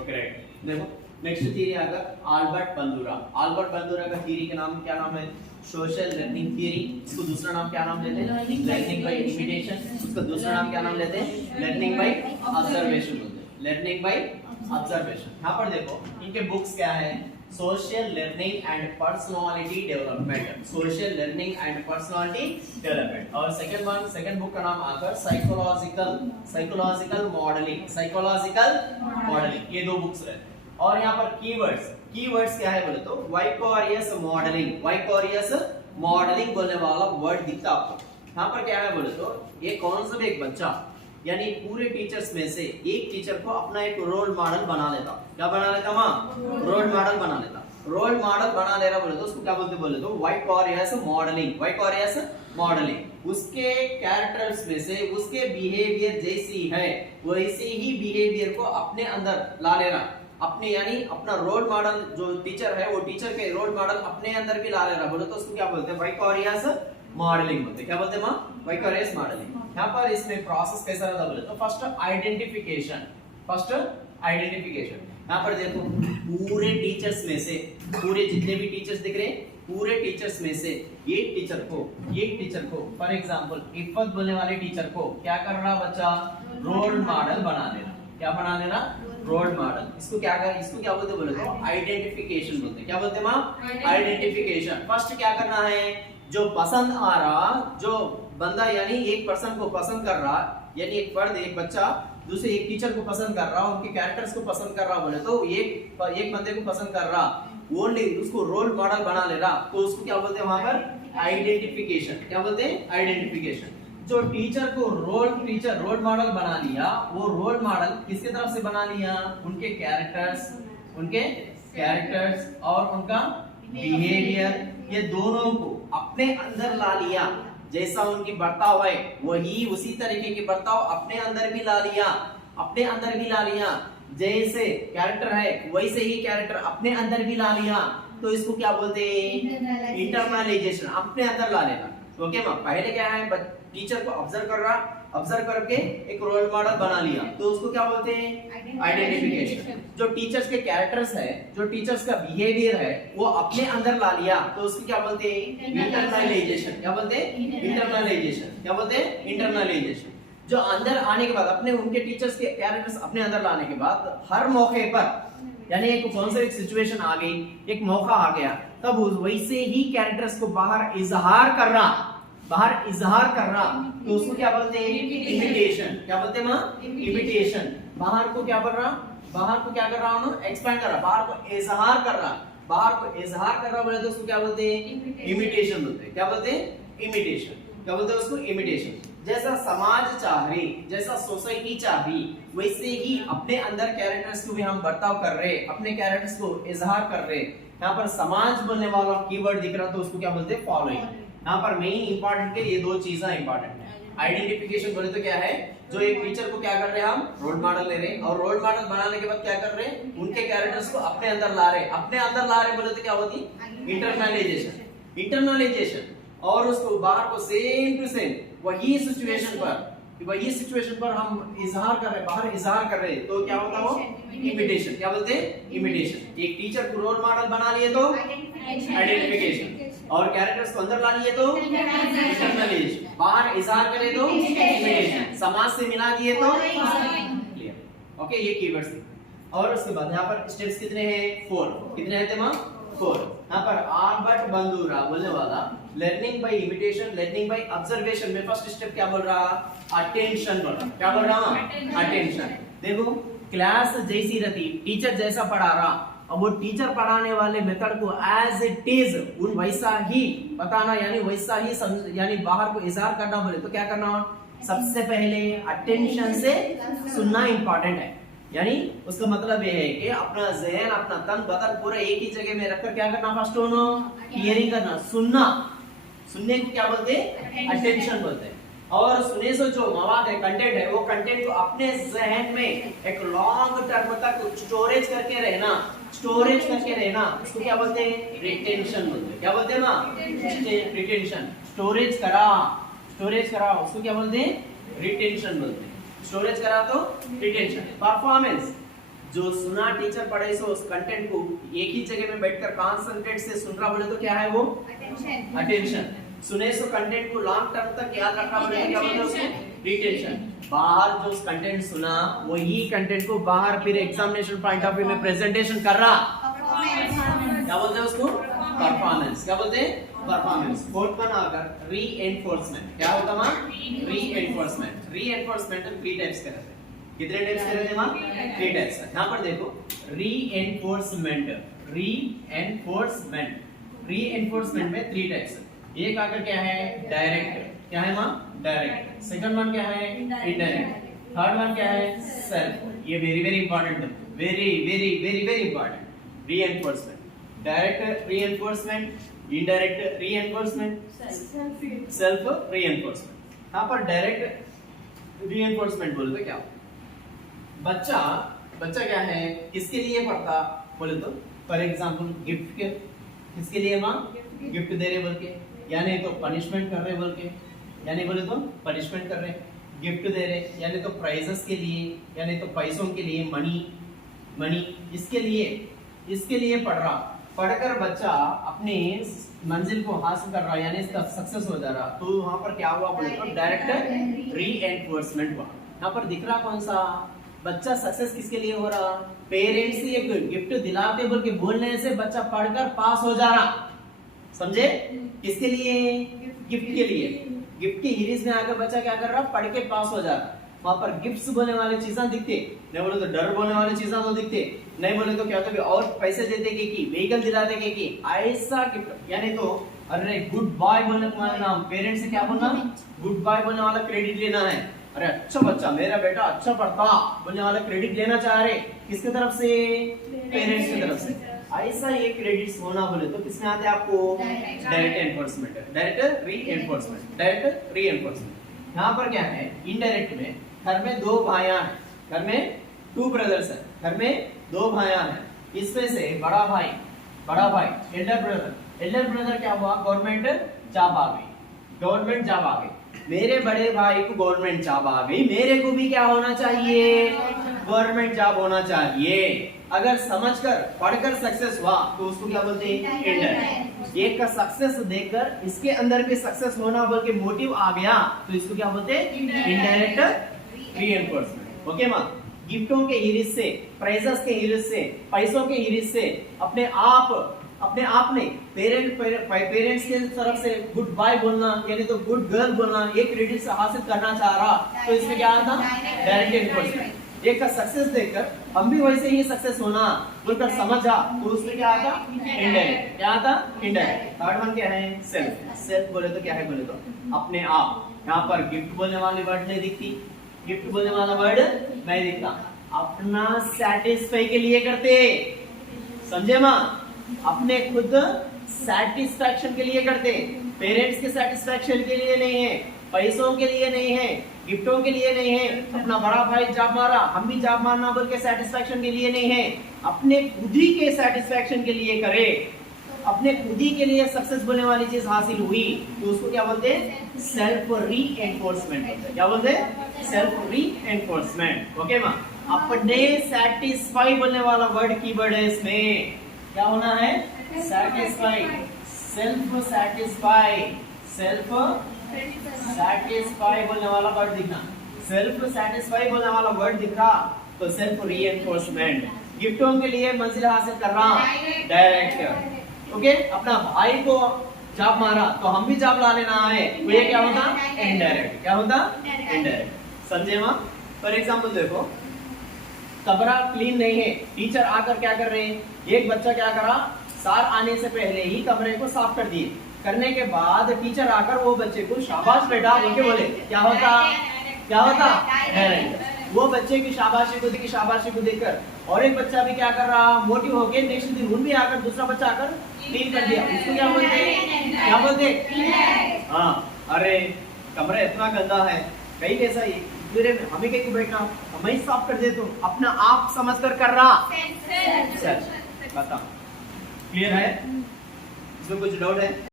Okay right. देखो next theory आएगा Albert बंदूरा। Albert बंदूरा का थ्योरी का नाम क्या नाम है? Social learning theory. इसको दूसरा नाम क्या नाम लेते हैं? Learning by imitation. उसका दूसरा नाम क्या नाम लेते हैं? लर्निंग बाय ऑब्जर्वेशन बोलते हैं। Learning by observation. यहाँ पर देखो इनके बुक्स क्या है? Social learning and personality development. Social learning and personality development. और सेकंड बुक का नाम आकर साइकोलॉजिकल मॉडलिंग। साइकोलॉजिकल मॉडलिंग, ये दो बुक्स है। और यहाँ पर कीवर्ड्स क्या है बोले तो वाइकोरियस मॉडलिंग। वाइकोरियस मॉडलिंग बोलने वाला वर्ड दिखता आपको। यहाँ पर क्या है बोले तो ये कौन सा भी एक बच्चा यानी पूरे टीचर्स में से एक टीचर को अपना एक रोल मॉडल बना लेता। क्या बना लेता माँ? रोल मॉडल बना लेता। रोल मॉडल बना ले रहा बोले तो उसको क्या बोलते बोले तो वाइकोरियस मॉडलिंग। वाइकोरियस मॉडलिंग उसके कैरेक्टर्स में से उसके बिहेवियर जैसी है वैसे ही बिहेवियर को अपने अंदर ला ले रहा। अपने यानी अपना रोल मॉडल जो टीचर है वो टीचर के रोल मॉडल अपने अंदर भी ला ले रहा बोले तो उसको क्या बोलते हैं? वाइकोरियस मॉडलिंग बोलते हैं। क्या बोलते हैं माँ? वाइकोरियस मॉडलिंग। यहाँ पर इसमें प्रोसेस कैसा रहता बोले तो फर्स्ट आइडेंटिफिकेशन। यहाँ पर देखो पूरे टीचर्स में से पूरे जितने भी टीचर्स दिख रहे हैं पूरे टीचर्स में से एक टीचर को फॉर एग्जांपल इफ़त बोलने वाले टीचर को क्या कर रहा बच्चा? रोल मॉडल बना लेना। क्या बना लेना? Role model. इसको क्या बोलते बोले तो आइडेंटिफिकेशन बोलते हैं। क्या बोलते हैं माँ? आइडेंटिफिकेशन। फर्स्ट क्या करना है? जो पसंद आ रहा जो बंदा यानी एक पर्सन को पसंद कर रहा यानी एक फर्द एक बच्चा दूसरे एक टीचर को पसंद कर रहा उनके कैरेक्टर्स को पसंद कर रहा बोले तो एक बंदे को पसंद कर रहा ओनली उसको रोल मॉडल बना ले रहा तो उसको क्या बोलते हैं वहां पर? आइडेंटिफिकेशन। क्या बोलते हैं? आइडेंटिफिकेशन। जो टीचर को रोल मॉडल बना लिया वो रोल मॉडल किसके तरफ से बना लिया? उनके कैरेक्टर्स और उनका बिहेवियर ये दोनों को अपने अंदर ला लिया। जैसा उनकी बर्ताव है वही उसी तरीके की बर्ताव अपने अंदर भी ला लिया। जैसे कैरेक्टर है वैसे ही कैरेक्टर अपने अंदर भी ला लिया तो इसको क्या बोलते हैं? इंटरनलाइजेशन। अपने अंदर ला लेना। ओके माँ। पहले क्या है? टीचर को ऑब्जर्व करके एक रोल मॉडल बना लिया तो उसको क्या बोलते हैं? आइडेंटिफिकेशन। जो टीचर्स के कैरेक्टर्स है जो टीचर्स का बिहेवियर है वो अपने अंदर ला लिया तो उसको क्या बोलते हैं? इंटरनलाइजेशन। क्या बोलते हैं? इंटरनलाइजेशन। जो अंदर आने के बाद अपने उनके टीचर्स के कैरेक्टर्स अपने अंदर लाने के बाद हर मौके पर यानी एक कौन सा एक सिचुएशन आ गई एक मौका आ गया तब वैसे ही कैरेक्टर्स को बाहर इजहार कर रहा तो उसको क्या बोलते हैं? इमिटेशन। क्या बोलते हैं माँ? इमिटेशन। बाहर को क्या कर रहा हूँ? एक्सपैंड कर रहा। बाहर को इजहार कर रहा बोले तो उसको क्या बोलते हैं? इमिटेशन बोलते हैं। क्या बोलते हैं? इमिटेशन। क्या बोलते हैं उसको? इमिटेशन। जैसा समाज चाह रही जैसा सोसाइटी चाह रही वैसे ही अपने अंदर कैरेक्टर्स को भी हम बर्ताव कर रहे अपने कैरेक्टर्स को इजहार कर रहे। यहाँ पर समाज बोलने वाला कीवर्ड दिख रहा तो उसको क्या बोलते हैं? फॉलोइंग। यहाँ पर मेन इंपॉर्टेंट है ये दो चीजें इंपॉर्टेंट है। आइडेंटिफिकेशन बोले तो क्या है? जो एक टीचर को क्या कर रहे हैं हम? रोल मॉडल ले रहे हैं और रोल मॉडल बनाने के बाद क्या कर रहे हैं? उनके कैरेक्टर्स को अपने अंदर ला रहे बोले तो क्या होती? इंटरनलाइजेशन। और उसको बाहर को सेम टू सेम वही सिचुएशन पर हम इजहार कर रहे बाहर इजहार कर रहे तो क्या होता वो? इमिटेशन। क्या बोलते हैं? इमिटेशन। एक टीचर को रोल मॉडल बना लिए तो आइडेंटिफिकेशन और कैरेक्टर्स को अंदर ला लिए तो इंटरनलाइजेशन। बाहर इजहार करे तो इमिटेशन। समाज से मिला दिए तो क्लियर। ओके ये कीवर्ड्स थे। और उसके बाद यहाँ पर स्टेप्स कितने हैं? 4। कितने हैं तेमा? 4। यहाँ पर अल्बर्ट बंदूरा बोलने वाला learning by imitation learning by observation में फर्स्ट स्टेप क्या बोल रहा? अटेंशन बोल रहा। क्या बोल रहा? अटेंशन। देखो क्लास जैसी रहती टीचर जैसा पढ़ा रहा अब वो टीचर पढ़ाने वाले मेथड को एज इट इज उन वैसा ही बताना यानी वैसा ही यानी बाहर को इजहार करना बोले तो क्या करना? सबसे पहले अटेंशन से सुनना इंपॉर्टेंट है। यानी उसका मतलब ये है कि अपना जहन अपना तन बदन पूरा एक ही जगह में रखकर क्या करना? फर्स्ट हियरिंग करना सुनने को क्या बोलते हैं? अटेंशन बोलते हैं। और सुने से जो मवाद है कंटेंट है वो कंटेंट को अपने जहन में एक लॉन्ग टर्म तक स्टोरेज करके रहना उसको क्या बोलते हैं? रिटेंशन बोलते हैं। क्या बोलते हैं ना? रिटेंशन। स्टोरेज करा उसको क्या बोलते हैं? रिटेंशन बोलते हैं। स्टोरेज करा तो रिटेंशन। जो सुना टीचर पढ़े सो उस कंटेंट को एक ही जगह में बैठकर कॉन्सेंट्रेट से सुन रहा बोले तो क्या है वो अटेंशन। सुने सो कंटेंट को लॉन्ग टर्म तक याद रखा बोले तो क्या बोलते हैं उसको रिटेंशन। बाहर जो कंटेंट सुना वही कंटेंट को बाहर फिर एग्जामिनेशन पॉइंट ऑफ व्यू में प्रेजेंटेशन कर रहा, क्या बोलते हैं उसको परफॉर्मेंस। क्या बोलते हैं परफॉर्मेंस। फोर्थ वन आकर रीएनफोर्समेंट। क्या होता है रीएनफोर्समेंट। रीएनफोर्समेंट 3 टाइप्स के रहते हैं। कितने टाइप्स के रहते हैं मां 3 टाइप्स। यहां पर देखो रीएनफोर्समेंट रीएनफोर्समेंट में 3 टाइप्स है। एक आकर क्या है डायरेक्ट। क्या है मां डायरेक्ट। सेकंड वन क्या है इनडायरेक्ट। थर्ड वन क्या है सेल्फ। ये वेरी वेरी इंपॉर्टेंट है, very very very very important. Reinforcement, direct reinforcement, indirect reinforcement, self reinforcement. यहां पर डायरेक्ट रीएनफोर्समेंट बोले तो क्या बच्चा क्या है किसके लिए पढ़ता बोले तो फॉर एग्जांपल गिफ्ट के किसके लिए मां गिफ्ट दे रहे बोल के, या नहीं तो पनिशमेंट कर रहे बोल के, या नहीं बोले तो पनिशमेंट कर रहे, गिफ्ट दे रहे, या नहीं तो प्राइजेस के लिए, या नहीं तो पैसों के लिए मनी इसके लिए पढ़ रहा। पढ़कर बच्चा अपनी मंजिल को हासिल कर रहा यानी इसका सक्सेस हो जा रहा, तो वहां पर क्या हुआ बोले तो डायरेक्ट रीएनफोर्समेंट हुआ। यहाँ पर दिख रहा कौन सा बच्चा सक्सेस किसके लिए हो रहा, पेरेंट्स से एक गिफ्ट दिलाते बोल के बोलने से बच्चा पढ़कर पास हो जा रहा। समझे किसके लिए गिफ्ट के लिए। गिफ्ट की हिरिस में आकर बच्चा क्या कर रहा पढ़ के पास हो जा रहा। वहां पर गिफ्ट्स बोलने वाले चीजें दिखते, नहीं बोले तो डर बोलने वाले चीजें तो दिखते, नहीं बोले तो क्या होता है और पैसे देते कि व्हीकल दिला देंगे कि ऐसा गिफ्ट, यानी तो अरे गुड बाय बोलने वाला नाम पेरेंट्स से क्या बोलना गुड बाय बोलने वाला क्रेडिट लेना है। अरे अच्छा बच्चा मेरा बेटा अच्छा पढ़ता बोलने वाला क्रेडिट लेना चाह रहे किसके तरफ से पेरेंट्स की तरफ से। ऐसा ये क्रेडिट्स होना बोले तो किसमें आते हैं आपको डायरेक्ट एनफोर्समेंट, डायरेक्ट रीएनफोर्समेंट। यहाँ पर क्या है इनडायरेक्ट में घर में 2 भाइयां हैं, घर में 2 ब्रदर्स है, घर में 2 भाइयां हैं, इसमें से बड़ा भाई एल्डर ब्रदर क्या हुआ गवर्नमेंट जॉब आ गई, मेरे बड़े भाई को गवर्नमेंट जॉब आ गई, मेरे को भी क्या होना चाहिए गवर्नमेंट जॉब होना चाहिए। अगर समझकर पढ़कर सक्सेस हुआ तो उसको क्या बोलते हैं इंडायरेक्ट। एक का सक्सेस देखकर इसके अंदर भी सक्सेस होना बोल के मोटिव आ गया तो इसको क्या बोलते हैं इनडायरेक्ट रीएनफोर्समेंट। ओके मां गिफ्टों के हिरिस से, प्राइजेस के हिरिस से, पैसों के हिरिस से अपने आप में पेरेंट्स के तरफ से गुड बाय बोलना यानी तो गुड गर्ल बोलना ये क्रेडिट हासिल करना चाह रहा तो इसमें क्या आता डायरेक्ट एनफोर्समेंट। एक का सक्सेस देखकर हम भी वैसे ही सक्सेस होना बोलकर समझा तो उसमें क्या आता इनडायरेक्ट। क्या आता इनडायरेक्ट। थर्ड वन क्या है सेल्फ बोले तो क्या है बोले तो अपने आप। यहाँ पर गिफ्ट बोलने वाली वर्ड नहीं दिखती, गिफ्ट बोलने वाला वर्ड नहीं दिखता, अपना सेटिस्फाई के लिए करते, समझे मां अपने खुद सेटिस्फैक्शन के लिए करते, पेरेंट्स के सेटिस्फैक्शन के लिए नहीं है, पैसों के लिए नहीं है, गिफ्टों के लिए नहीं है, अपना बड़ा भाई जॉब मारा हम भी जॉब मारना बोल के सेटिस्फैक्शन के लिए नहीं है, अपने खुद ही के सेटिस्फैक्शन के लिए करे, अपने खुद ही के लिए सक्सेस बोलने वाली चीज हासिल हुई तो उसको क्या बोलते हैं सेल्फ रीएनफोर्समेंट। क्या बोलते हैं सेल्फ रीएनफोर्समेंट। ओके मां अपने सेटिस्फाई बोलने वाला वर्ड कीवर्ड है इसमें, क्या होना है सेटिस्फाई, सेल्फ सेटिस्फाई बोलने वाला वर्ड दिखना, सेल्फ सेटिस्फाई बोलने वाला वर्ड दिख रहा तो सेल्फ रीएनफोर्समेंट। गिफ्टों के लिए मंजिल हासिल करना डायरेक्ट। ओके अपना भाई को जॉब मारा तो हम भी जॉब ला लेना है तो ये क्या होता इनडायरेक्ट। क्या होता इनडायरेक्ट। समझे मां फॉर एग्जांपल देखो कमरा क्लीन नहीं है, टीचर आकर क्या कर रहे हैं, एक बच्चा क्या करा सार आने से पहले ही कमरे को साफ कर दिए, करने के बाद टीचर आकर वो बच्चे को शाबाश बेटा बोल के बोले क्या होता डायरेक्ट। वो बच्चे की शाबाशी को देखकर और एक बच्चा भी क्या कर रहा मोटिव हो गया, नेक्स्ट दिन उन भी आकर दूसरा बच्चा आकर क्लीन कर दिया, उसको क्या बोलते हाँ अरे कमरा इतना गंदा है कहीं कैसा ही हमें कहीं बैठना मैं ही साफ कर देता हूँ, अपना आप समझ कर रहा। बता क्लियर है इसमें कुछ डाउट है।